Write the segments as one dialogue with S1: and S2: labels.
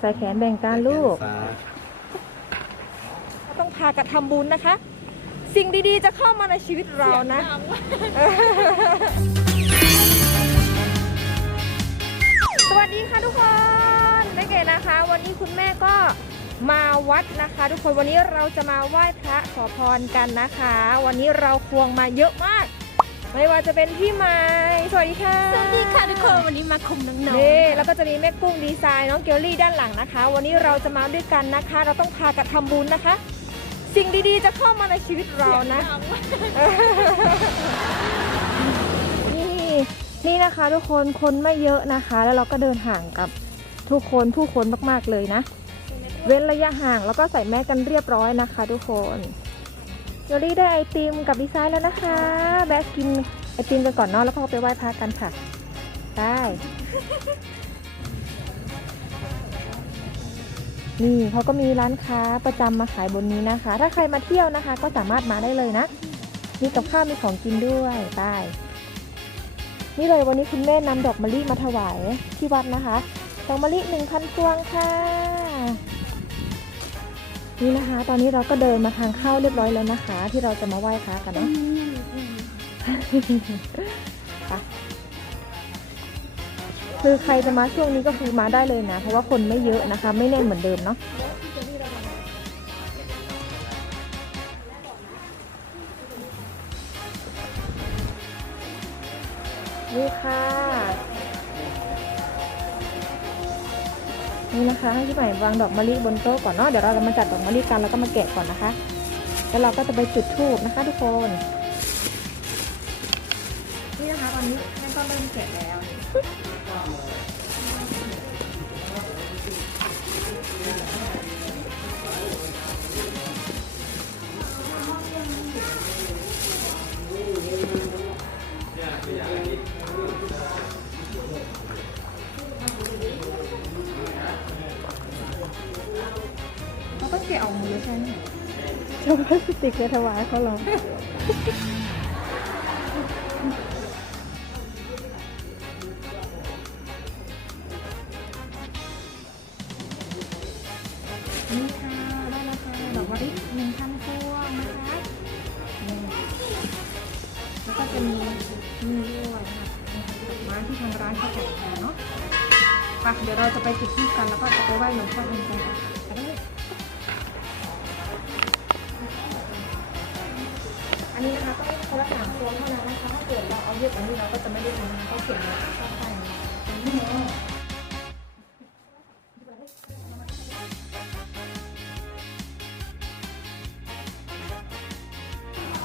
S1: ใส่แขนแบ่งกันลูก
S2: แขนซ้าย
S1: ต้องพากันทำบุญนะคะ สิ่งดีๆจะเข้ามาในชีวิตเรานะ สวัสดีค่ะทุกคนไม่เก๋นะคะ วันนี้คุณแม่ก็มาวัดนะคะ ทุกคนวันนี้เราจะมาไหว้พระขอพรกันนะคะ วันนี้เราควงมาเยอะมาก ไม่ว่าจะเป็นพี่ไม้สวัสดีค่ะ
S3: สวัสดีค่ะทุกคนวันนี้มาคุมน้องๆ
S1: นี่แล้วก็จะมีแม่กุ้งดีไซน์น้องเกลลี่ด้านหลังนะคะ วันนี้เราจะมาด้วยกันนะคะ เราต้องพากันทำบุญนะคะ สิ่งดีๆจะเข้ามาในชีวิตเรานะ นี่นี่นะคะทุกคนคนไม่เยอะนะคะ แล้วเราก็เดินห่างกับทุกคนผู้คนมากๆเลยนะ เว้นระยะห่างแล้วก็ใส่แมสกันเรียบร้อยนะคะ ทุกคน เจอรี่ได้ไอติมกับดีไซน์แล้วนะคะแบกกินไอติมกันก่อนเนาะแล้วก็ไปไหว้พระกันค่ะได้นี่เขาก็มีร้านค้าประจำมาขายบนนี้นะคะ ถ้าใครมาเที่ยวนะคะ ก็สามารถมาได้เลยนะ มีกับข้าวมีของกินด้วยไปนี่เลยวันนี้คุณแม่นำดอกมะลิมาถวายที่วัดนะคะ ดอกมะลิหนึ่งพันพวงค่ะ นี่นะคะ ตอนนี้เราก็เดินมาทางเข้าเรียบร้อยแล้วนะคะ ที่เราจะมาไหว้พระกันเนาะไปคือใครจะมาช่วงนี้ก็คือมาได้เลยนะ เพราะว่าคนไม่เยอะนะคะ ไม่แน่นเหมือนเดิมเนาะนี่ค่ะ นี่นะคะให้พี่ใหม่วางดอกมะลิบนโต๊ะก่อนเนาะเดี๋ยวเราจะมาจัดดอกมะลิกันแล้วก็มาแกะก่อนนะคะ แล้วเราก็จะไปจุดธูปนะคะ ทุกคนนี่นะคะตอนนี้แม่ก็เริ่มแกะแล้ว เราต้องแกะออกหมดเลยใช่ไหมชมพลาสติกเลยถวายเขาหรอนี่ค่ะได้แล้วค่ะดอกมะลิหนึ่งพันพวงนะคะนี่แล้วก็จะมีนี่ด้วยนะคะดอกไม้ที่ทางร้านเขาจัดมาเนาะไปเดี๋ยวเราจะไปจุดธูปกันแล้วก็จะไปไหว้หลวงพ่อกันกันค่ะันนี้นะคะต้องคนละสามพวงเท่านั้นนะคะถ้าเกิดเราเอาเยอะกว่านี้เราก็จะไม่ได้ทำนะคะเขาเขียนไว้ข้างใต้นี้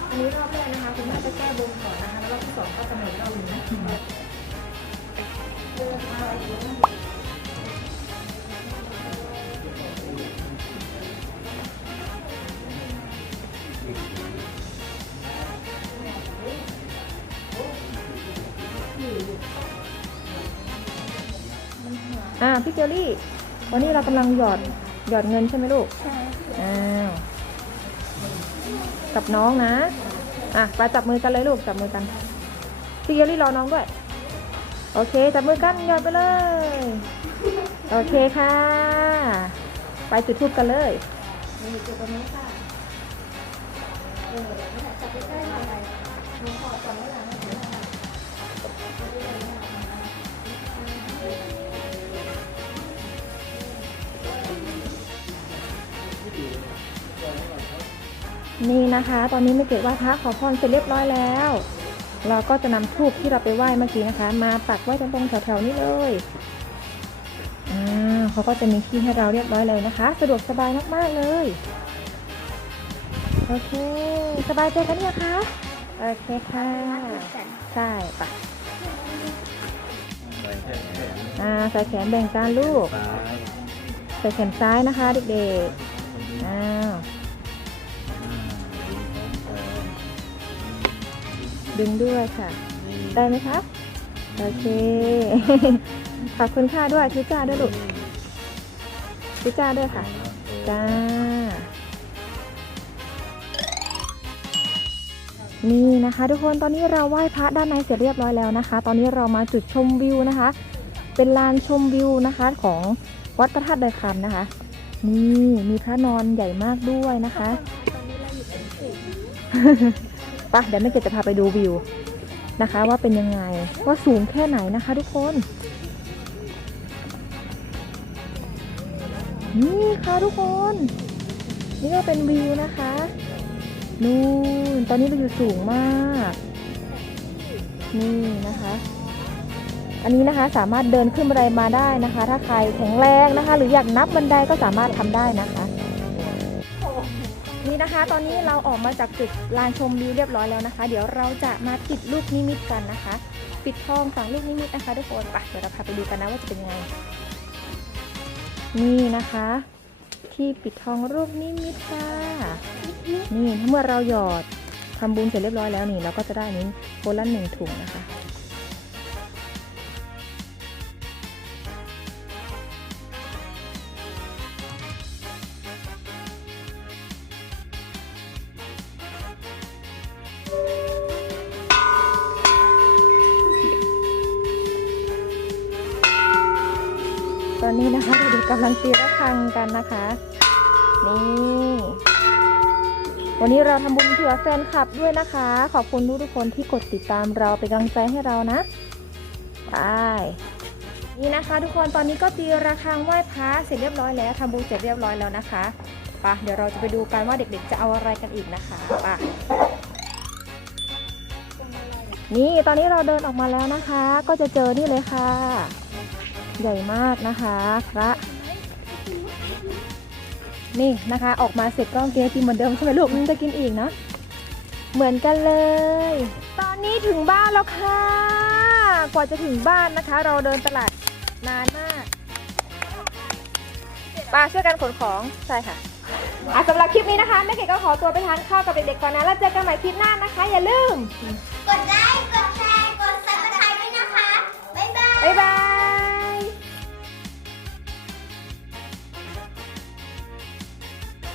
S1: อันนี้รอบแรกนะคะคุณแม่จะแก้บนก่อนนะคะแล้วรอบที่สองก็จะหมุนรอบหนึงนะ อ่าพี่เกลลี่ วันนี้เรากำลังหยอดหยอดเงินใช่ไหมลูก
S3: ใช่
S1: อ้าวกับน้องนะอะไปจับมือกันเลยลูกจับมือกันพี่เกลลี่รอน้องด้วย โอเคจับมือกันหยอดไปเลย โอเคค่ะ ไปจุดทูบกันเลย
S3: นี่จุดตรงนี้ค่ะ นี่นะ
S1: คะ ตอนนี้ไม่เกิดไหว้พระขอพรเสร็จเรียบร้อยแล้ว เราก็จะนำทูบที่เราไปไหว้เมื่อกี้นะคะ มาปักไว้ตรงๆแถวๆนี้เลยอ่าเขาก็จะมีที่ให้เราเรียบร้อยเลยนะคะ สะดวกสบายมากๆเลยโอเค สบายใจกันยังคะโอเคค่ะใช่ปะ
S2: ใส่แขนแขน
S1: อ่าใส่แขนแบ่งกันลูก
S2: ซ้าย
S1: ใส่แขนซ้ายนะคะเด็กๆอ้าว ดึงด้วยค่ะ ได้ไหมคะ โอเค ขอบคุณค่าด้วยชิจ้าด้วยลูกชิจ้าด้วยค่ะ จ้า นี่นะคะ ทุกคน ตอนนี้เราไหว้พระด้านในเสร็จเรียบร้อยแล้วนะคะ ตอนนี้เรามาจุดชมวิวนะคะ เป็นลานชมวิวนะคะของวัดพระธาตุดอยคำนะคะ นี่มีพระนอนใหญ่มากด้วยนะคะ ปะเดี๋ยวแม่เกดจะพาไปดูวิวนะคะ ว่าเป็นยังไงว่าสูงแค่ไหนนะคะ ทุกคน นี่ค่ะทุกคน นี่ก็เป็นวิวนะคะนู่นตอนนี้เราอยู่สูงมาก นี่นะคะ อันนี้นะคะสามารถเดินขึ้นบันไดมาได้นะคะ ถ้าใครแข็งแรงนะคะ หรืออยากนับบันไดก็สามารถทำได้นะคะ นี่นะคะ ตอนนี้เราออกมาจากจุดลานชมวิวเรียบร้อยแล้วนะคะ เดี๋ยวเราจะมาปิดลูกนิมิตกันนะคะ ปิดทองฝั่งลูกนิมิตนะคะทุกคนไปเดี๋ยวเราพาไปดูกันนะว่าจะเป็นยังไง นี่นะคะ ที่ปิดทองรูปนิมิตค่ะ นี่ถ้าเมื่อเราหยอดทำบุญเสร็จเรียบร้อยแล้วนี่เราก็จะได้นี้คนละหนึ่งถุงนะคะ อนนี้นะคะเด็กๆกำลังตีระฆังกันนะคะ นี่ วันนี้เราทำบุญเผื่อแฟนคลับด้วยนะคะ ขอบคุณทุกทุกๆคนที่กดติดตามเราเป็นกำลังใจให้เรานะไปนี่นะคะทุกคนตอนนี้ก็ตีระฆังไหว้พระเสร็จเรียบร้อยแล้วทำบุญเสร็จเรียบร้อยแล้วนะคะไปะเดี๋ยวเราจะไปดูกันว่าเด็กๆจะเอาอะไรกันอีกนะคะไปะนี่ตอนนี้เราเดินออกมาแล้วนะคะ ก็จะเจอนี่เลยค่ะ ใหญ่มากนะคะ พระ นี่นะคะ ออกมาเสร็จก็กินไอติมเหมือนเดิมใช่ไหมลูกมันจะกินอีกเนาะเหมือนกันเลย ตอนนี้ถึงบ้านแล้วค่ะ กว่าจะถึงบ้านนะคะ เราเดินตลาดนานมากปาช่วยกันขนของใช่ค่ะะสำหรับคลิปนี้นะคะแม่เก๋ก็ขอตัวไปทานข้าวกับเด็กๆก่อนนะแล้วเจอกันใหม่คลิปหน้านะคะ อย่าลืม
S3: กด
S4: ไลค์ กดแชร์ กดซับสไครต์ด้วยนะคะ บ๊า
S1: ยบาย